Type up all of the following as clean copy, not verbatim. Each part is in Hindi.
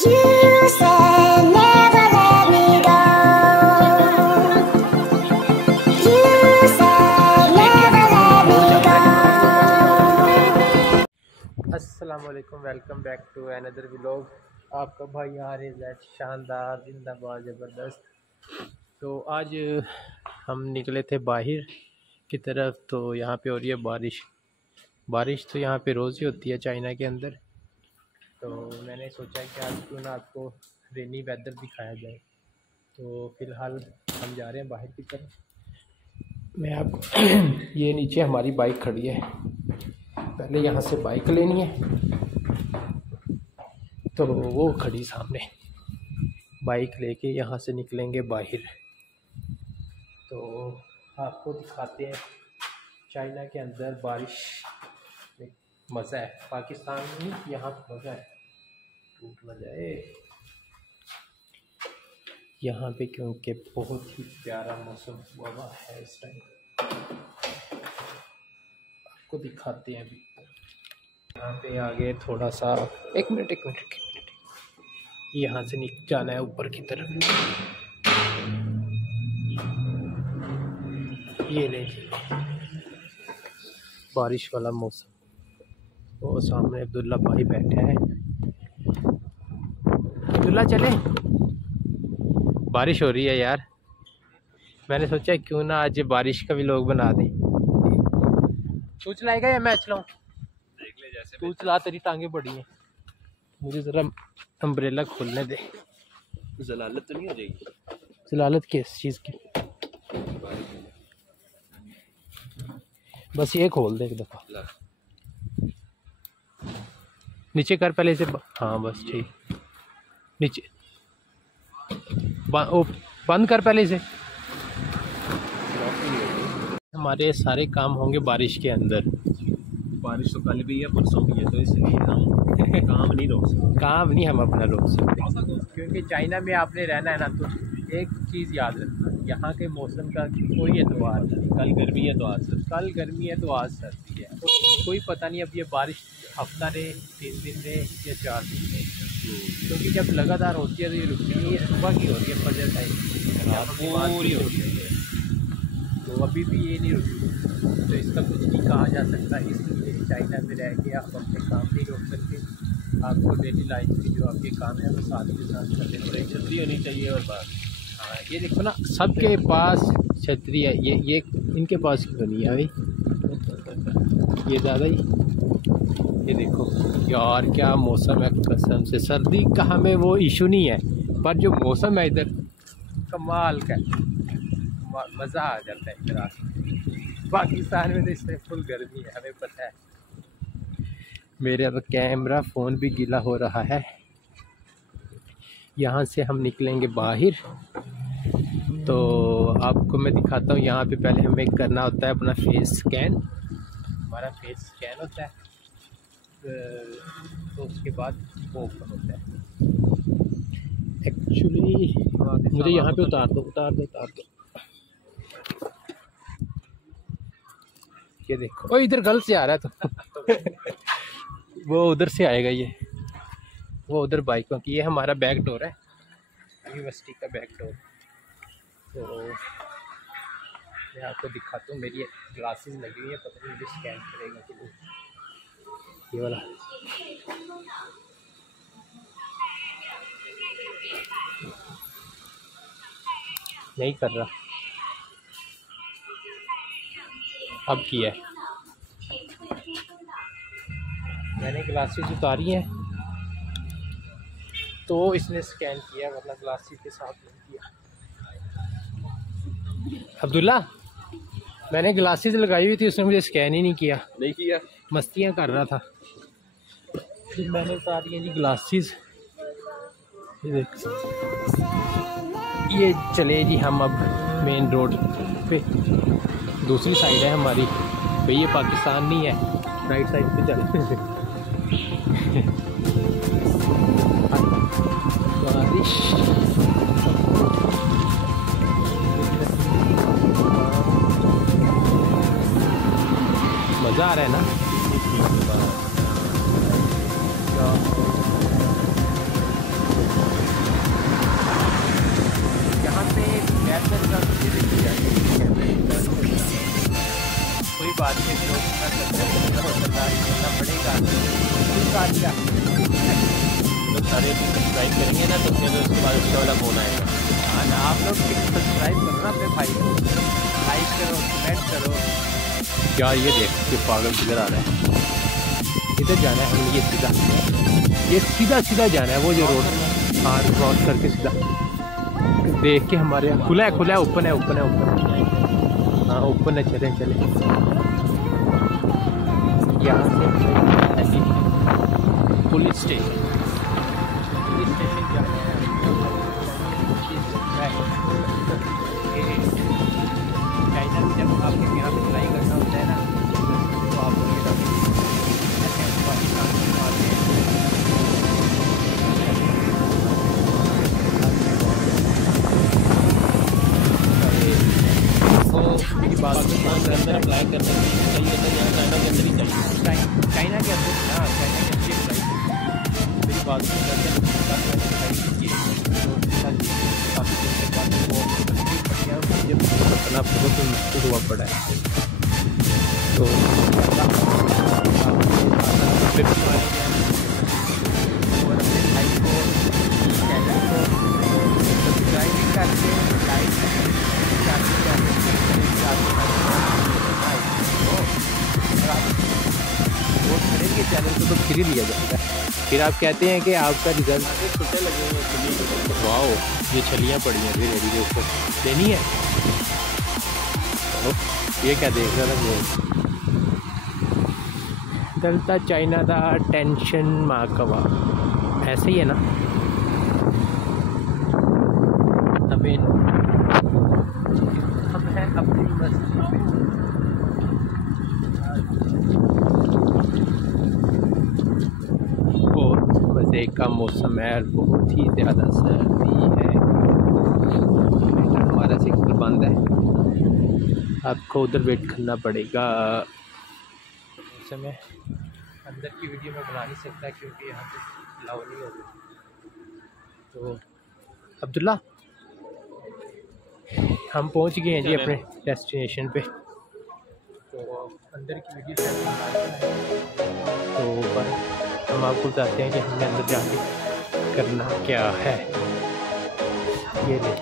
You said never let me go. You said never let me go. अस्सलामुअलैकुम, welcome back to another vlog. आपका भाई RAZ शानदार जिंदाबाद ज़बरदस्त। तो आज हम निकले थे बाहर की तरफ। तो यहाँ पे हो रही है बारिश तो यहाँ पे रोज़ ही होती है चाइना के अंदर। तो मैंने सोचा कि आज क्यों ना आपको रेनी वेदर दिखाया जाए। तो फ़िलहाल हम जा रहे हैं बाहर की तरफ। मैं आपको ये नीचे हमारी बाइक खड़ी है, पहले यहाँ से बाइक लेनी है। तो वो खड़ी सामने, बाइक लेके यहाँ से निकलेंगे बाहर। तो आपको दिखाते हैं चाइना के अंदर बारिश में मज़ा है। पाकिस्तान में यहाँ मज़ा है, टूट ना जाए यहाँ पे, क्योंकि बहुत ही प्यारा मौसम हुआ है इस टाइम। आपको दिखाते हैं अभी। यहाँ पे आगे थोड़ा सा एक मिनट यहाँ से निकल जाना है ऊपर की तरफ। ये ले बारिश वाला मौसम। वो सामने अब्दुल्ला भाई बैठे हैं। अब्दुल्ला चले, बारिश हो रही है यार। मैंने सोचा क्यों ना आज बारिश का भी लोग बना दें। तू चलाएगा या मैं चलाऊं? देख ले जैसे तू चला, तेरी टांगे बड़ी हैं। मुझे ज़रा अम्ब्रेला खोलने दे। जलालत तो नहीं हो जाएगी? जलालत किस चीज़ की? बस ये खोल दे एक दफ़ा, नीचे कर पहले से। हाँ बस ठीक, नीचे बंद कर पहले से। हमारे सारे काम होंगे बारिश के अंदर। बारिश तो कल भी है, परसों भी है, तो इसलिए हम काम नहीं रोक सकते। काम नहीं हम अपना रोक सकते, क्योंकि चाइना में आपने रहना है ना। तो एक चीज़ याद रखना, यहाँ के मौसम का कोई एतबार नहीं। कल गर्मी है तो आज सर्दी, कल गर्मी है तो आज सर्दी है। तो कोई पता नहीं अब ये बारिश हफ्ता रहे, 3 दिन रहे या 4 दिन रहे। क्योंकि जब लगातार होती है तो ये रुकती नहीं है। सुबह की हो रही है फजर टाइम पूरी हो रही है, तो अभी भी ये नहीं रुकी। तो इसका कुछ नहीं कहा जा सकता। इसलिए चाइना में रह के आप अपने काम नहीं रोक सकते। आपको डेली लाइफ के जो आपके काम है वो साथ के साथ करने पड़ेंगे। छतरी होनी चाहिए। और बात हाँ, ये देखो ना, सबके पास छतरी है। ये इनके पास क्यों नहीं है भाई? ये ज़्यादा ही। ये देखो यार क्या मौसम है, कसम से। सर्दी का हमें वो इशू नहीं है, पर जो मौसम है इधर कमाल का, मज़ा आ जाता है इधर आके। पाकिस्तान में तो इस टाइम फुल गर्मी है, हमें पता है। मेरा कैमरा फ़ोन भी गीला हो रहा है। यहाँ से हम निकलेंगे बाहर। तो आपको मैं दिखाता हूँ। यहाँ पे पहले हमें करना होता है अपना फेस स्कैन। हमारा फेस स्कैन होता है, तो उसके बाद वो ओपन होता है। एक्चुअली मुझे यहाँ पे उतार दो। ये देखो, ओ इधर गलत से आ रहा है तो वो उधर से आएगा। ये वो उधर बाइकों की। ये हमारा बैक डोर है, यूनिवर्सिटी का बैक डोर। तो मैं आपको दिखाता हूँ। मेरी ग्लासेस लगी हुई है, पता नहीं मुझे स्कैन करेगा कि नहीं। ये वाला नहीं कर रहा, अब किया है। मैंने ग्लासेस उतारी हैं तो इसने स्कैन किया, वरना ग्लासेस के साथ नहीं किया। अब्दुल्ला, मैंने ग्लासेस लगाई हुई थी, उसने मुझे स्कैन ही नहीं किया। मस्तियाँ कर रहा था। फिर मैंने उतारी हैं जी ग्लासेस। ये चले जी हम अब मेन रोड पे। दूसरी साइड है हमारी भाई, ये पाकिस्तान नहीं है। राइट साइड पे चल। बारिश मज़ा आ रहा है ना। काट लिया। लोग सारे सब्सक्राइब करेंगे ना तो फिर उसके बाद उसका वाला फोन आएगा। हाँ ना, आप लोग सब्सक्राइब करो ना अपने भाई को, लाइक करो, कमेंट करो। यार ये देख के पागल किधर आ रहा है। इधर जाना है हम, ये सीधा सीधा जाना है, वो जो रोड हाँ क्रॉस करके सीधा देख के हमारे यहाँ खुला है ओपन है हाँ ओपन है। चले यहाँ से पुलिस स्टेशन जाना है। चाइना में जब आपको यहाँ पे फ्लाई करना होता है ना तो आप लोग पाकिस्तान में आते हैं। तो मेरी बात पाकिस्तान के अंदर अप्लाई करने के लिए चाहिए था, यहाँ चाइना के अंदर ही चाहिए। चाइना के अंदर हाँ चाइना के अंदर फ्लाई मेरी बात अपना बहुत मुश्किल हुआ पड़ा है। तो और अपने भाई को चैनल को सब्सक्राइब करके लाइक वोट करेंगे चैनल को तो फ्री दिया जाता है। फिर आप कहते हैं कि आपका रिजल्ट छोटे लगे हुए हैं। वाओ, ये छलियाँ पड़ी हैं फिर रेडी के ऊपर लेनी है। ये क्या देख रहा था वो दलता चाइना दा टेंशन माकवा ऐसे ही है ना। हमें हम हैं अपनी मस्ती में। बहुत मज़े का मौसम है, बहुत ही ज़्यादा सर्दी है। हमारा सिग्नल बंद है, आपको उधर वेट करना पड़ेगा। समय अंदर की वीडियो में बना नहीं सकता क्योंकि यहाँ पे अलाउ नहीं होगा। तो अब्दुल्ला हम पहुँच गए हैं जी अपने डेस्टिनेशन पे। तो अंदर की वीडियो तो बस हम आपको बताते हैं कि हमने अंदर जाके करना क्या है। ये ले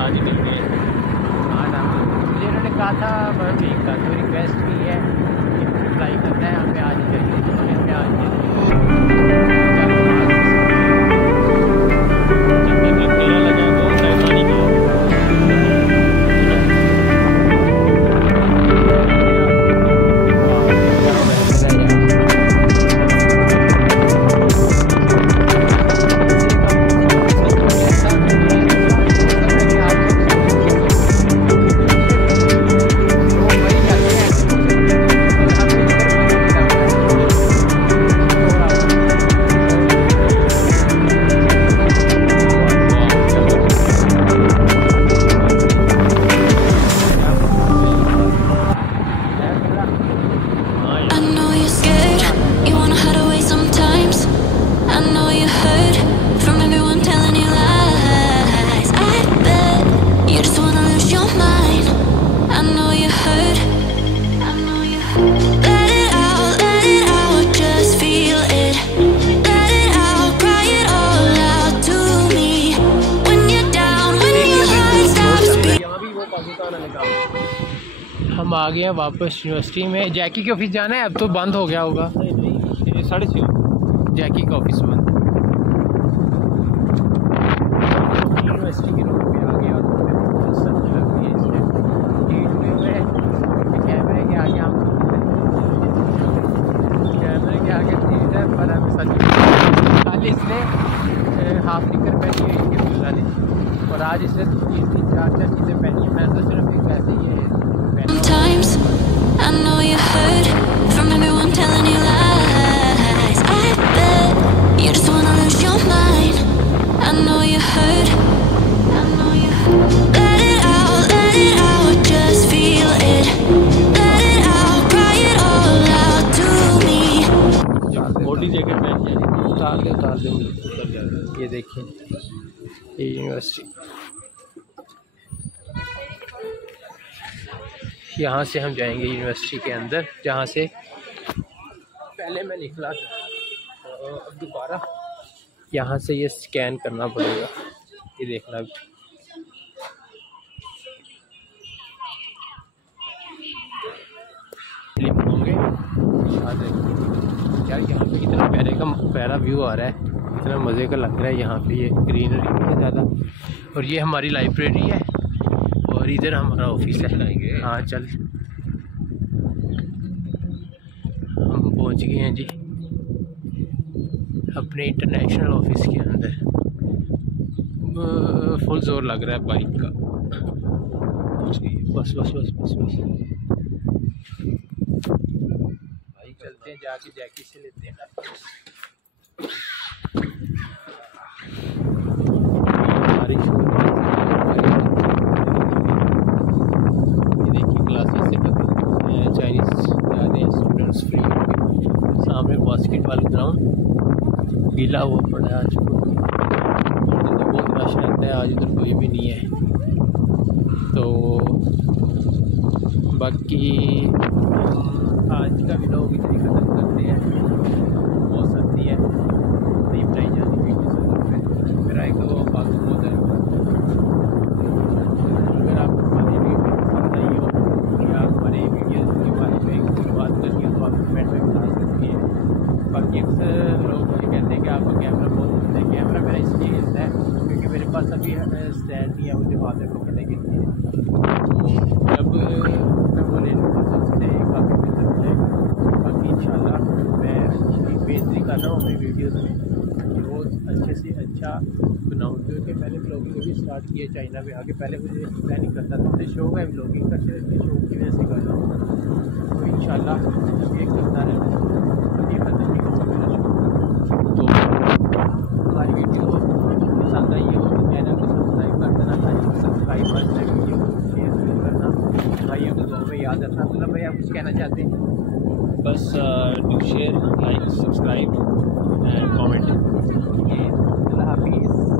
आज ही मिल गए। हाँ ना, मुझे उन्होंने कहा था मैं ठीक था, तो रिक्वेस्ट की है कि अप्लाई करना है हमें आज चाहिए, तो हमें आज हम आ गए हैं वापस यूनिवर्सिटी में। जैकी के ऑफिस जाना है, अब तो बंद हो गया होगा। 6:30 जैकी का ऑफिस बंद। यूनिवर्सिटी के रोड पे आ गया और बहुत सर्दी लग रही है इसमें। गेट पे हुए कैमरे के आगे हम कैमरे के आगे चीज़ है पर हम सच कल इसने हाफ निकर पहनी हुई है अब्दुल्ला ने, और आज इसने 3-4 चीज़ें पहनी हैं। मैं तो सिर्फ एक ऐसे ही Sometimes I know you heard from everyone telling you lies. I bet you just wanna lose your mind. I know you heard. I know you heard. Let it out, just feel it. Let it out, cry it all out to me. मोटी जैकेट पहन के उतार देंगे। ये देखिए ये यूनिवर्सिटी, यहाँ से हम जाएंगे यूनिवर्सिटी के अंदर, जहाँ से पहले मैं निकला था। अब दोबारा यहाँ से ये स्कैन करना पड़ेगा, ये देखना होंगे। यार यहाँ पे इतना प्यारा व्यू आ रहा है, इतना मज़े का लग रहा है। यहाँ पे ये ग्रीनरी है ज़्यादा, और ये हमारी लाइब्रेरी है, और इधर हमारा ऑफिस है। हाँ चल, हम पहुँच गए हैं जी अपने इंटरनेशनल ऑफिस के अंदर। फुल जोर लग रहा है बाइक का। बस भाई चलते हैं, जाके जैकेट से लेते हैं। ये देखिए क्लासेस से चाइनीज़ ज़्यादा स्टूडेंट्स फ्री होंगे। सामने बास्केटबॉल ग्राउंड गीला हुआ पड़ा है आज, तो बहुत रश रहता है। आज इधर कोई भी नहीं है। तो बाकी आज का व्लॉग इतनी ख़त्म करते हैं। बहुत सर्दी है, नहीं बनाई जाती वीडियो मेरा एक बाकी बहुत है। अगर आपको हमारी वीडियो पसंद आई हो या हमारे वीडियो के बारे में कोई बात करनी हो तो आप कमेंट में बता सकते हैं। बाकी अक्सर लोग मुझे कहते हैं कि आपका कैमरा बहुत पसंद है। कैमरा मेरा इसलिए हिलता है क्योंकि मेरे पास अभी स्टैंड नहीं है मुझे हाथ में पकड़ने के लिए। तो जब मैं वो ले लूँगा तो उससे काफ़ी बेहतर हो जाएगा। बाकी इंशाल्लाह मैं अच्छी बेहतरी कर रहा हूँ अपनी वीडियोज़ में, रोज़ अच्छे से अच्छा बनाऊँ। क्योंकि मैंने ब्लॉगिंग भी स्टार्ट की है चाइना में आके। पहले मुझे प्लानिंग करता था, मुझे शौक है ब्लॉगिंग का, सिर्फ शौक की वजह से कर रहा हूँ। तो इंशाल्लाह ये करता रहना, कभी ख़त्म नहीं होगा मेरा शौक। तो हमारी वीडियो पसंद आई हो तो चैनल को सब्सक्राइब कर देना, सब्सक्राइब कर देना, वीडियो को शेयर करना, भाइयों को दुआ में याद रखना। मतलब भाई आप कुछ कहना चाहते हैं? बस do share, like, subscribe and comment. अल्लाह हाफिज़।